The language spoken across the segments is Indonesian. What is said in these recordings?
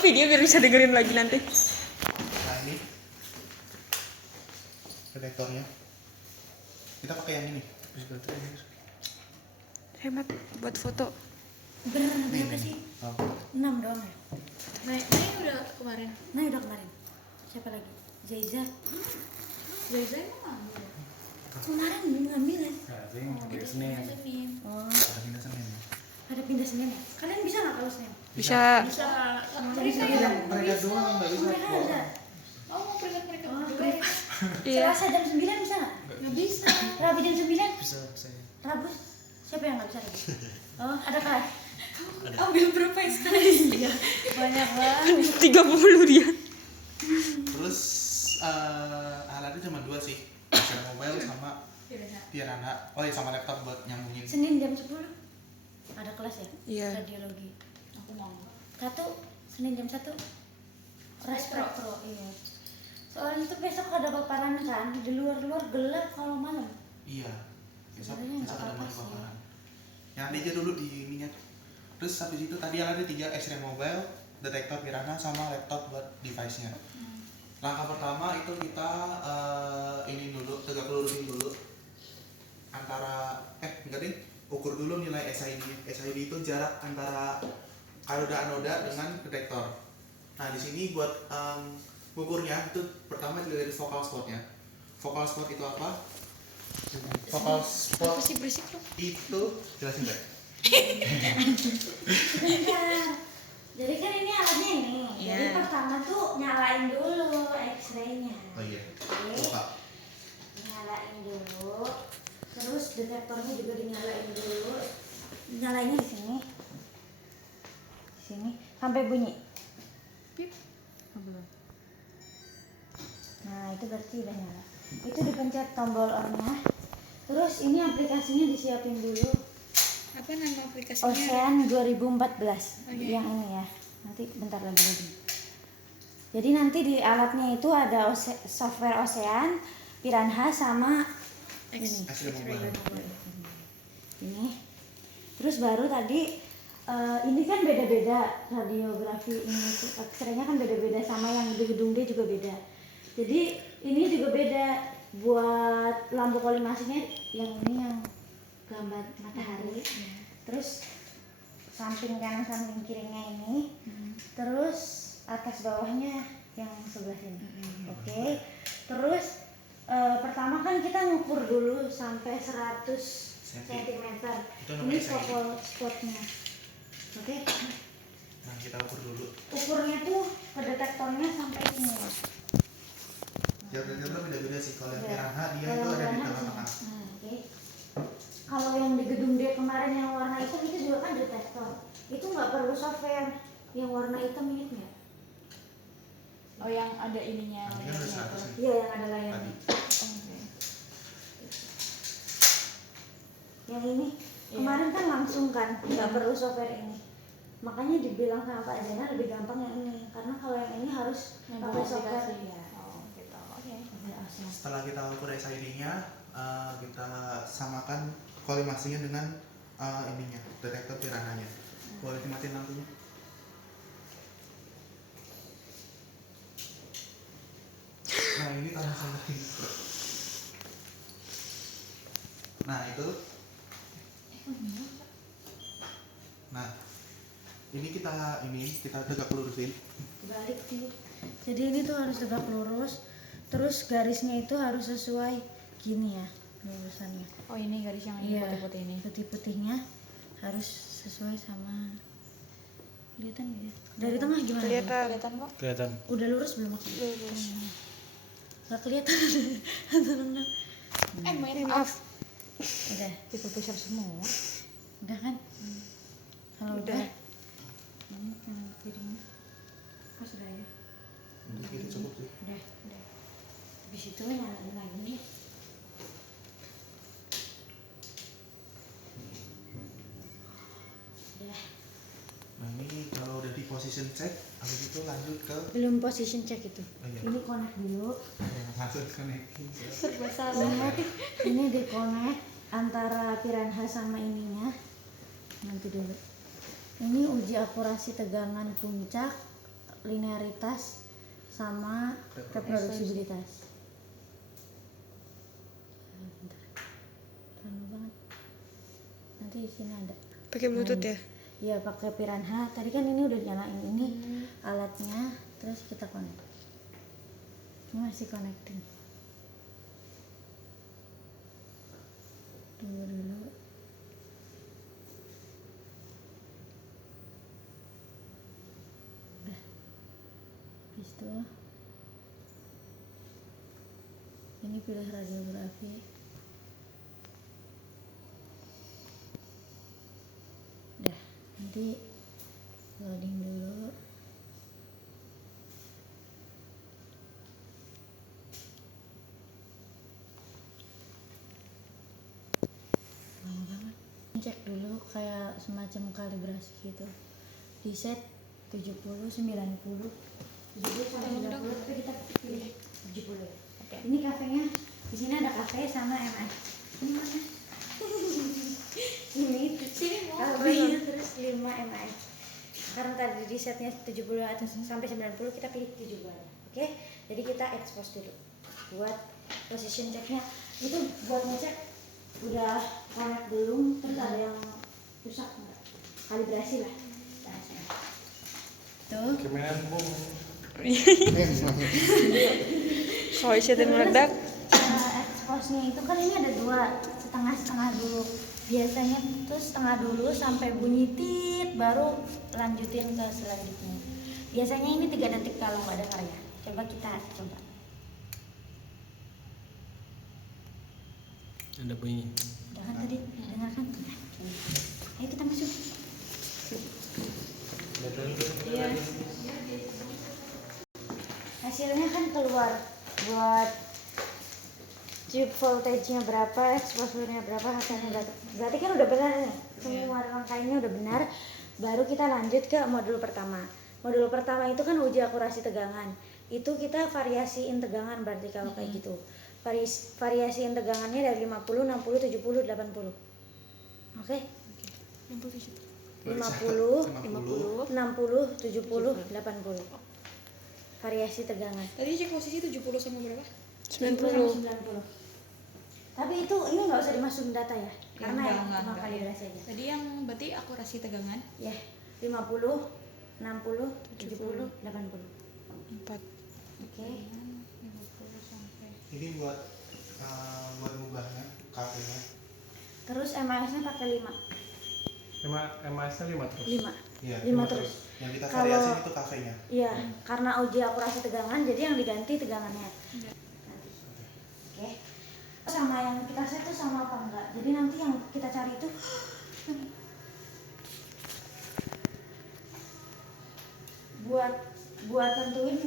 video biar bisa dengerin lagi nanti. Nah ini detektornya. Kita pakai yang ini. Hemat buat foto. Berapa sih? Oh. 6 doang ya? Nah, ini udah kemarin. Nah udah kemarin. Siapa lagi? Zaiza. Zaiza emang ngambil. Kemarin ngambil ya? Udah Senin. Oh, Ada pindah Senin. ada pindah Senin ya? Kalian bisa nggak kalau Senin? Bisa. Bisa. Mereka Mereka ya? Mereka doang yang nggak bisa. Mereka ada. Oh, mau mereka Oh, berdua. Iya. Selasa jam 9 bisa nggak? Nggak bisa. Rabu jam 9? Bisa saya. Rabu? Siapa yang nggak bisa Rabu? Oh, ada kelas? Ambil berapa SKS? Iya, banyak banget. 30 dia. Terus alatnya cuma 2 sih. Bisa mobile sama Piranha. Oh ya sama laptop buat nyambungin. Senin jam 10 ada kelas ya? Iya. Radiologi. Aku mau. Senin jam 1 Respro. Iya. Soalnya itu besok ada paparan kan, di luar gelap kalau malam. Iya. Besok Sebenarnya nggak ada apa-apa mau sih. paparan. Yang nanti aja dulu di minyak. Terus habis itu tadi alatnya 3 X-ray mobile, detektor Piranha sama laptop buat device-nya. Langkah pertama itu kita ini dulu, tegak lurusin dulu antara enggak deh, ukur dulu nilai SID. SID itu jarak antara anoda dengan detektor. Nah di sini buat ukurnya itu pertama dilihat dari focal spotnya. Focal spot itu apa? Focal spot Apa sih berisik lu? itu jelasin deh. Sebentar. Jadi kan ini alatnya ini. Iya. Jadi pertama tuh nyalain dulu X-ray-nya. Oh iya. Oke. Buka. Nyalain dulu. Terus detektornya juga dinyalain dulu. Nyalainnya di sini. Di sini sampai bunyi. Pip. Oh, belum. Nah, itu berarti udah nyala. Itu dipencet tombol on-nya. Terus ini aplikasinya disiapin dulu. Apa nama aplikasinya? Ocean 2014. Oke. Yang ini ya. Nanti bentar lagi. Jadi nanti di alatnya itu ada software Ocean, Piranha sama ini. X-ray mobile. Ini. Terus baru tadi ini kan beda-beda radiografi ini tuh X-ray-nya kan beda-beda sama yang di gedung D juga beda. Jadi ini juga beda buat lampu kolimasinya yang ini yang gambar matahari. Terus samping kanan samping kirinya ini. Terus atas bawahnya yang sebelah sini. Oke. Terus pertama kan kita ngukur dulu sampai 100 cm. Itu Ini namanya SID. focal spotnya. Oke. Nah kita ukur dulu. Ukurnya tuh ke detektornya sampai sini. Jarak-jaraknya beda-beda sih. Kalau yang Ya. Piranha dia Kalau itu ada di Piranha tengah-tengah. sini. Nah, oke. Kalau yang di gedung D kemarin yang warna hitam itu juga kan detektor. Itu nggak perlu software. Yang warna hitam ingat nggak? Oh, yang ada ininya. Nanti kan udah 100 nih. Iya yang ada layarnya. Tadi. Yang ini kemarin kan langsung kan nggak perlu software ini. Makanya dibilang sama Pak Zena lebih gampang yang ini karena kalau yang ini harus pakai software. Ya. Oh, gitu. Oke. Setelah kita ukur SID-nya, kita samakan kolimasinya dengan ininya, detektor Piranha-nya. Boleh dimatiin lampunya? Nah ini tanah sama ini. Nah itu. Nah ini kita tegak lurusin. Balik dulu. Jadi ini tuh harus tegak lurus. Terus garisnya itu harus sesuai gini ya lurusannya. Oh, ini garis yang Iya. putih-putih ini. Putih-putihnya harus sesuai sama. Kelihatan nggak ya? Dari tengah gimana? Kelihatan kok? Kelihatan. Udah lurus belum maksudnya? Lurus. Nggak kelihatan. Tolong. Maaf. Udah. Tipe besar semua. Udah kan? Kalau Udah. udah. Ini kanan kirinya. Pas udah ya? Udah gitu cukup sih. Udah. Habis itu nyalain lagi. Udah. Nah ini kalau udah di position check, habis itu lanjut ke Belum position check itu. Oh, iya. Ini connect dulu. langsung connecting. Serba salah. Ini di connect antara Piranha sama ininya. Nanti dulu. Ini uji akurasi tegangan puncak, linearitas, sama reproduksibilitas. Bentar. Terang banget. Nanti di sini ada. Pakai Bluetooth ya? Iya, pakai Piranha. Tadi kan ini udah nyalain ini alatnya, terus kita connect. Ini masih connecting. Tunggu dulu. Udah. Habis itu ini pilih radiografi. Udah, nanti loading dulu. Lama banget. Cek dulu kayak semacam kalibrasi gitu. Di set 70, 90, 70 sampai 90, tapi kita pilih 70 ya. Ini kafenya, di sini ada kafe sama MF. Ini mana? Ini kafenya terus 5 MF. Karena tadi di setnya 70 atau sampai 90, kita pilih 70 aja. Oke? Jadi kita expose dulu. Buat position checknya itu buat ngecek udah connect belum, terus ada yang rusak nggak? Kalibrasi lah. Tuh. Kalau isi meledak, Expose-nya itu kan ini ada 2, setengah dulu. Biasanya tuh setengah dulu sampai bunyi tit, baru lanjutin ke selanjutnya. Biasanya ini 3 detik kalau nggak dengar ya. Coba kita coba. Ada bunyi. Udah kan tadi, dengar kan? Ayo kita masuk. Iya. Hasilnya kan keluar buat chip voltage-nya berapa, exposure-nya berapa, hasilnya berapa. Berarti kan udah benar nih. Semua rangkaiannya udah benar. Baru kita lanjut ke modul pertama. Modul pertama itu kan uji akurasi tegangan. Itu kita variasiin tegangan berarti kalau kayak gitu. Variasiin tegangannya dari 50, 60, 70, 80. Oke? 50, 60, 70, 80. Variasi tegangan. Tadi cek posisi 70 sama berapa? 90. 90. Tapi itu ini nggak usah dimasukin data ya, karena Enggak, yang enggak, cuma enggak. kalibrasi aja. Tadi yang berarti akurasi tegangan. Ya, 50, 60, 70, 80. 4. Oke. 50 sampai. Ini buat mengubahnya kafenya. Terus MAS-nya pakai 5. MAS-nya 5 terus. 5. Iya, 5 terus. Yang kita Kalau- variasiin itu kafenya. Iya, karena uji akurasi tegangan jadi yang diganti tegangannya. Iya. Nanti. Oke. Sama yang kita set tuh sama apa enggak? Jadi nanti yang kita cari itu buat tentuin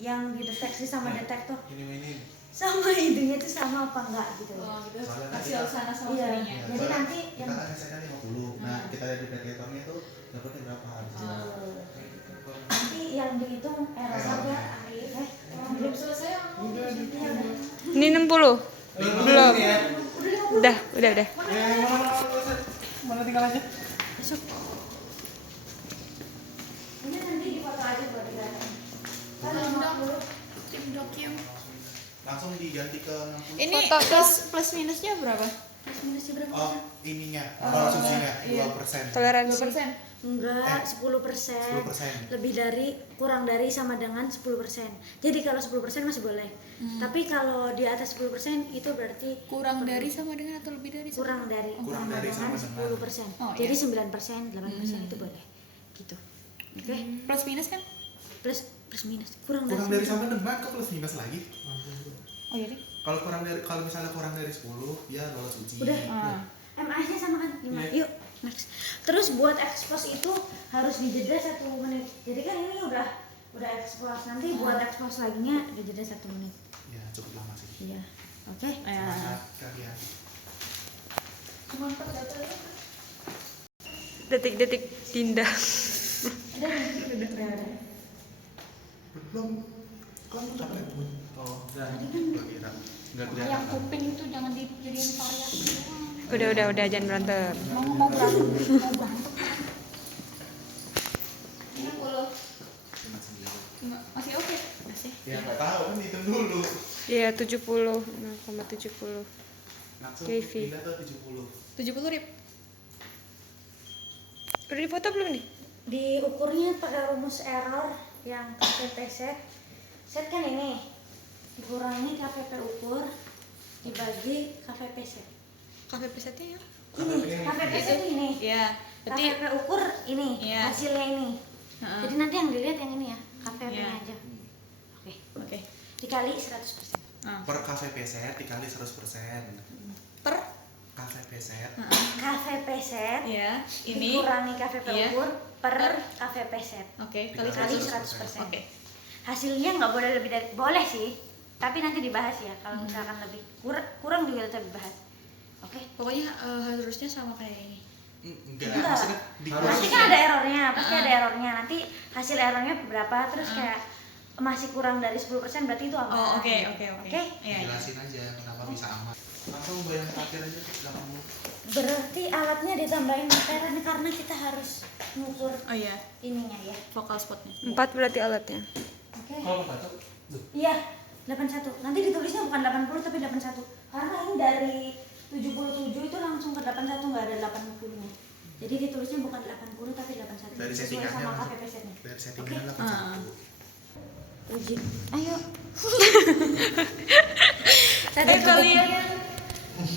yang dideteksi sama detektor Ini. sama itunya tuh sama apa enggak gitu. Oh, gitu. Soalnya Hasil kita- sana sama Iya. sininya. Jadi soalnya nanti kita yang- kan setnya 50. Nah, kita lihat di detektornya itu dapatnya berapa harga. Oh. Nanti yang dihitung errornya akhir Belum selesai yang Ini 60. Belum. Ya. Udah. Mana tinggal aja? besok. Ini nanti dipoto aja buat dikatakan. Kan 50 tim dokim. Langsung diganti ke 60. Ini plus minusnya berapa? plus minusnya berapa? Oh, ininya, konsumsinya iya. 2%. Toleransi. 2%. Enggak, 10%. 10%. Lebih dari, kurang dari sama dengan 10%. Jadi kalau 10% masih boleh. Tapi kalau di atas 10% itu berarti Kurang dari sama dengan atau lebih dari? kurang dari Kurang dari dengan sama dengan. 10%. Oh, Jadi iya. 9%, 8% itu boleh. Gitu. Oke. Plus minus kan? Plus minus. Kurang Kurang dari 10%. sama dengan kok plus minus lagi. Oh iya deh. Kalau misalnya kurang dari 10, dia lolos uji. Udah. Ah. MAS-nya sama kan? 5. Iya. Yuk, next. Terus buat expose itu harus dijeda 1 menit. Jadi kan ini udah expose. Nanti buat expose laginya dijeda 1 menit. Ya, cukup lama sih. Iya. Oke. Semangat kalian. Cuma 4 data. Detik-detik Dinda. Udah. Belum. Kamu capek? Oh, udah. Gak kira. Gak Yang kelihatan. kuping itu jangan dijadiin variasi doang. Udah, jangan berantem. Mau berantem. Ya nggak tahu kan dihitung dulu. Iya 70, 0,70. Langsung KV. pindah ke 70. 70 Rip. Udah dipoto belum nih? Diukurnya pakai rumus error yang KVP set. Set kan ini dikurangi KVP ukur dibagi KVP set. KVP setnya ya? Ini KVP set ini. Iya. Berarti KVP ukur ini Iya. hasilnya ini. Heeh. Jadi nanti yang dilihat yang ini ya KVP Iya. aja. Oke. Oke. Dikali 100%. Ah. Per KVP set dikali 100%. Per KVP set. KVP set ya, ini dikurangi KVP Iya. ukur per Per KVP set. oke, Dikali Kali 100%. 100%. Oke. Hasilnya nggak boleh lebih dari, boleh sih, tapi nanti dibahas ya kalau misalkan lebih kurang juga tetap dibahas. Oke. Pokoknya harusnya sama kayak ini. Enggak, Enggak. maksudnya Pasti kan ada errornya, pasti ada errornya. Nanti hasil errornya berapa, terus kayak masih kurang dari 10% berarti itu apa? Oh, oke. Oke? Iya, iya. Jelasin aja kenapa bisa aman. Langsung bayang terakhir aja 80. Berarti alatnya ditambahin meteran karena kita harus ngukur Oh iya, ininya ya. vokal spotnya. 4 berarti alatnya. Oke. Kalau apa tuh? Iya, 81. Nanti ditulisnya bukan 80 tapi 81. Karena ini dari 77 itu langsung ke 81, nggak ada 80-nya. Jadi ditulisnya bukan 80 tapi 81. Dari Sesuai settingannya sama langsung. KVP setnya. Dari settingan 81. Uji. Ayo. Kalian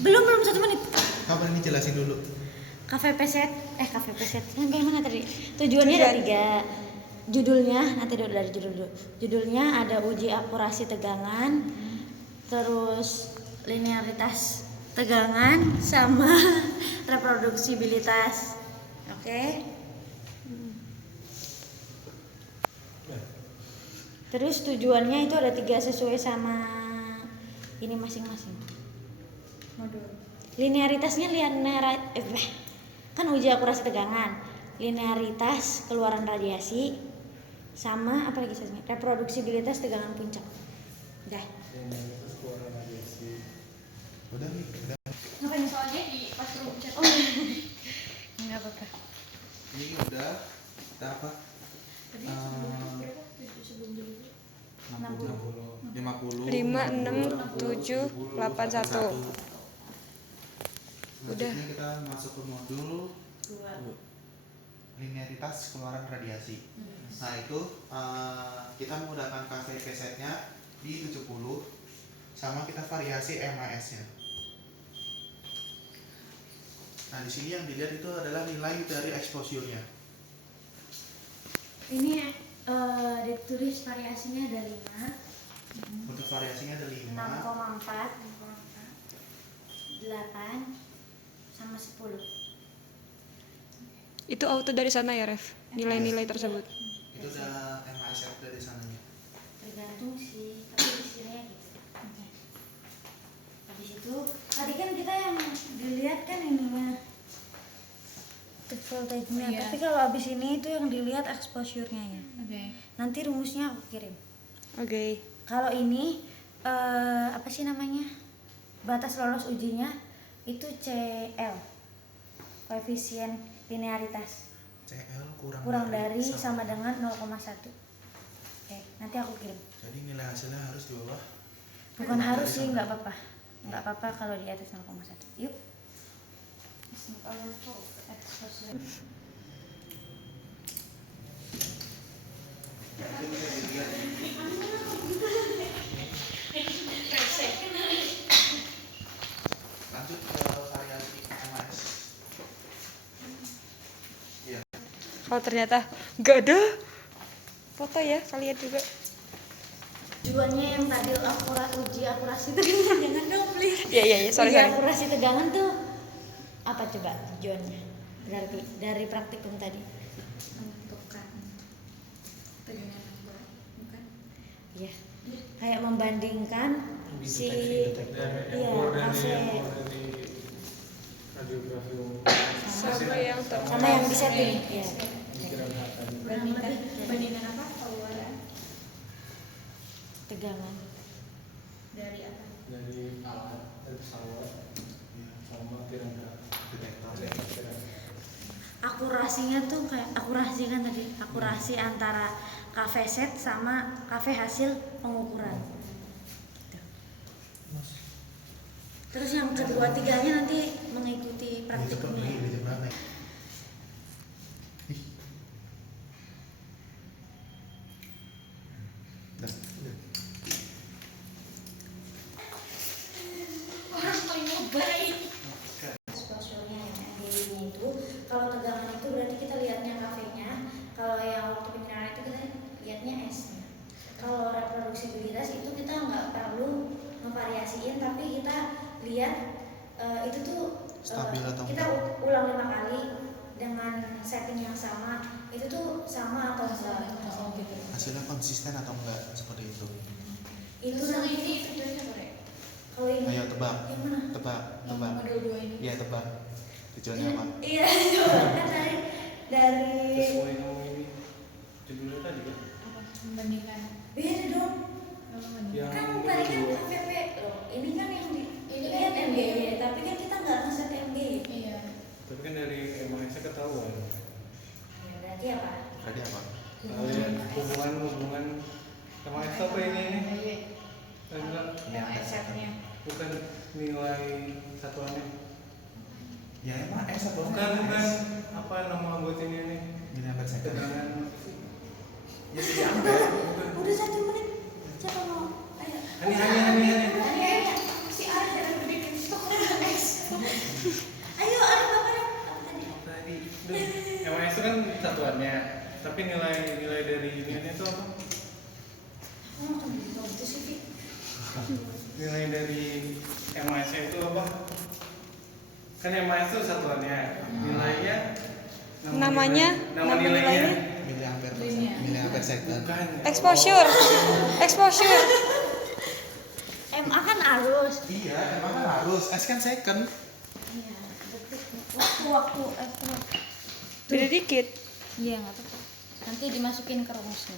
Belum 1 menit. Kapan ini jelasin dulu? KVP set, KVP set. Yang kayak mana tadi? Tujuannya ada 3. Judulnya, nanti dulu dari judul dulu. Judulnya ada uji akurasi tegangan, terus linearitas tegangan sama reproduksibilitas. Oke. Terus tujuannya itu ada 3 sesuai sama ini masing-masing. modul. Linearitasnya kan uji akurasi tegangan, linearitas keluaran radiasi, sama apa lagi satunya? Reproduksibilitas tegangan puncak. Udah. Udah nih, udah. Ngapain? Soalnya di pas room chat. Oh, nggak apa-apa. Ini udah kita apa? Tadi Eh, sebelum dulu. 50. 5, 6, 7, 8, 1. Udah. Selanjutnya kita masuk ke modul 2. linearitas keluaran radiasi. Nah itu kita menggunakan KVP setnya di 70 sama kita variasi MAS nya. Nah di sini yang dilihat itu adalah nilai dari exposure-nya. Ini ditulis variasinya ada 5, Untuk variasinya ada 5. 6,4, 8, sama 10. Itu auto dari sana ya, Ref? Nilai-nilai tersebut. Itu udah MAS dari sananya. Tergantung sih, tapi di sini ya gitu. Habis itu tadi kan kita yang dilihat kan ininya peak voltage-nya, Iya. tapi kalau habis ini itu yang dilihat exposure-nya ya. Oke. Nanti rumusnya aku kirim. Oke. Kalau ini apa sih namanya? Batas lolos ujinya itu CL. Koefisien linearitas. CL Kurang dari sama dengan 0,1. Oke, nanti aku kirim. Jadi nilai hasilnya harus di bawah. Bukan harus sih, nggak apa-apa. Nggak apa-apa kalau di atas 0,1. Yuk. Itu bisa dilihat. Lanjut ke variasi MAS. Iya. Kalau ternyata nggak ada foto ya, kalian juga. Tujuannya yang tadi uji akurasi tegangan, jangan dong please. Iya, sorry. Uji akurasi tegangan tuh apa coba tujuannya? Berarti dari praktikum tadi. Menentukan tegangan yang berat, bukan? Iya. Kayak membandingkan si iya AC radiografi umum. Sama yang sama yang di setting. Iya. Bandingkan apa? Keluaran Tegangan. dari apa? Dari alat, dari pesawat, sama kira-kira Detektor. Akurasinya tuh kayak akurasi kan tadi, akurasi antara kafe set sama kafe hasil pengukuran. Gitu. Terus yang kedua tiganya nanti mengikuti praktikumnya. Ini jam berapa ya? Ih. Dah. Orang paling baik. Exposure-nya yang MBA-nya itu, kalau tegangan itu berarti kita lihatnya kafenya, kalau yang waktu penyerahan itu kita lihatnya S-nya. Kalau reproduksibilitas itu kita nggak perlu memvariasiin, tapi kita lihat itu tuh Stabil atau kita enggak? ulang 5 kali dengan setting yang sama, itu tuh sama atau enggak. Hasilnya konsisten atau enggak seperti itu? Itu Terus yang nanti ini tujuannya apa, Rek? kalau ini Ayo tebak. yang mana? Tebak. Yang model 2 ini. Iya tebak. Tujuannya apa? Iya, coba kan dari Sesuai nama ini judulnya tadi kan. Apa? Membandingkan. beda dong. Apa membandingkan? Yang Kan tadi kan KVP loh, ini kan yang Ini lihat kan MBA, tapi kan kita nggak ngeset MBA. Iya. tapi kan dari MAS ketahuan. Ya berarti apa? Tadi apa? Kalian hubungan MAS apa ini? Kan bilang Yang setnya. bukan nilai satuannya. Ya emang S atau Bukan apa nama anggotanya nih? Ini apa saya? Tegangan. Ya sih ambil. Udah 1 menit. Siapa mau? Ayo. Hani. Ayo. Si ada yang bikin stok S. Ayo, ada apa tadi? Tadi MAS itu kan satuannya, tapi nilai dari ini itu apa? Oh, gitu sih, Fi. Nilai dari MAS itu apa? Kan MAS itu satuannya, nilainya Namanya, nama nama nilainya Miliampere per Linear. miliampere second. bukan. Exposure. Exposure. MA kan arus. Iya, emang kan harus. S kan second. Iya, detik. Waktu Beda dikit. Iya, nggak apa-apa. Nanti dimasukin ke rumusnya.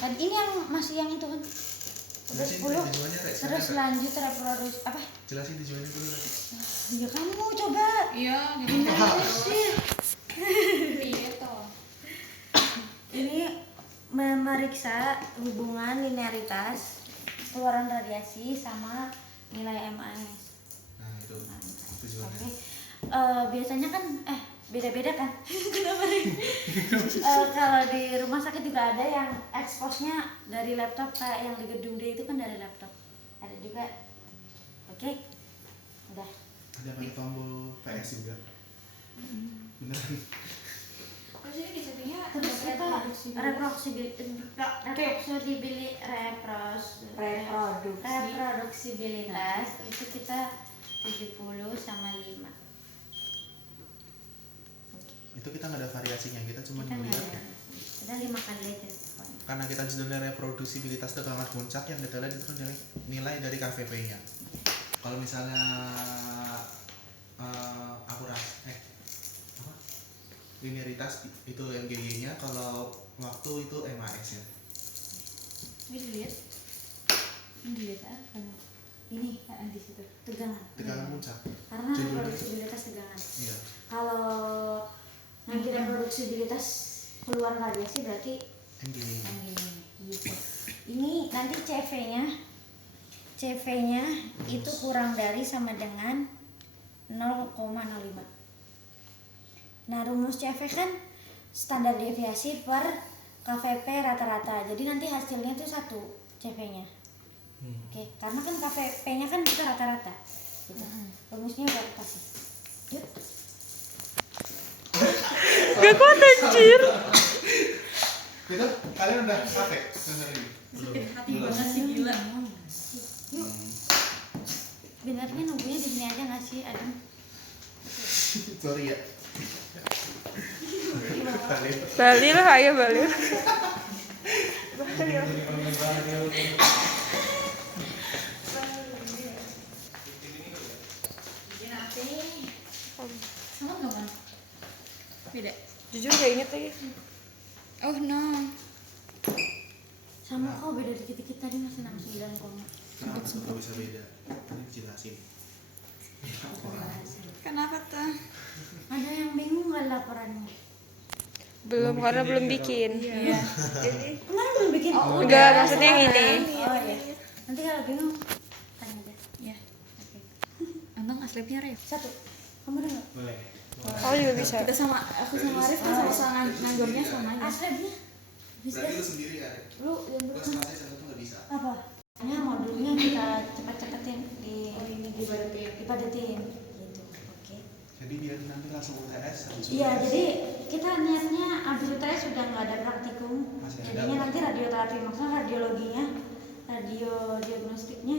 Dan ini yang masih yang itu kan. Udah Jelasin 10. tujuannya, Rek. Terus lanjut reproduksi apa? Jelasin tujuannya dulu tadi. Ya kamu coba. Iya, iya toh. Ini memeriksa hubungan linearitas keluaran radiasi sama nilai MAS. Nah, itu Oke. tujuannya. Biasanya kan beda-beda kan. Kenapa nih? Kalau di rumah sakit juga ada yang expose-nya dari laptop, kayak yang di gedung D itu kan dari laptop. Ada juga. Oke. Udah. Ada pakai tombol PS juga. Beneran. Terus ini di settingnya Terus kita reproduksibilitas itu kita 70 sama 5. Itu kita nggak ada variasinya, kita cuma Kita nggak melihat ada. Kita 5 kali aja pokoknya. karena kita judulnya reproduksibilitas tegangan puncak, yang detailnya itu nilai dari KVP-nya. Kalau misalnya linearitas itu yang GY-nya, kalau waktu itu MAS ya. Ini dilihat. Ini dilihat apa? Ini di situ tegangan. Tegangan puncak. Karena Judulnya. reproduksibilitas tegangan. Iya. Kalau nanti reproduksibilitas keluar radiasi berarti MGY. yang ini gitu. Ini nanti CV-nya itu kurang dari sama dengan 0,05. Nah, rumus CV kan standar deviasi per KVP rata-rata. Jadi nanti hasilnya itu 1 CV-nya. Oke, karena kan KVP-nya kan kita rata-rata. Gitu. Rumusnya udah kasih. Yuk. Gak kuat anjir. Itu kalian udah pakai sensor ini? sakit hati banget sih gila. Yuk. Benernya nunggunya di sini aja nggak sih, Adam? Sorry ya. Kalian. Bali lah, ayo Bali. Sama nggak kan? Beda. Jujur gak inget lagi. Oh no. Sama kok, beda dikit-dikit tadi masih 69 koma. Kenapa nggak bisa beda? Ini jelasin. Kenapa tuh? Ada yang bingung nggak laporannya? Belum karena belum bikin. Iya. Jadi Kemarin belum bikin. Oh, Enggak, udah. maksudnya yang ini. Oh ya. Nanti kalau bingung tanya aja. Iya. Untung aslipnya Rif. Satu. Kamu udah nggak? Boleh. Oh juga bisa. Aku sama Rif kan sama-sama nganggurnya sama aja. Aslinya bisa. Berarti lu sendiri ya? Lu yang Gue dulu sama satu tuh nggak bisa. apa? Hanya modulnya kita cepet-cepetin dipadetin gitu. Oke. Jadi biar nanti langsung UTS. habis Iya, UTS. jadi kita niatnya abis UTS sudah nggak ada praktikum. Masih ada. Jadinya nanti radioterapi, maksudnya radiologinya, radio diagnostiknya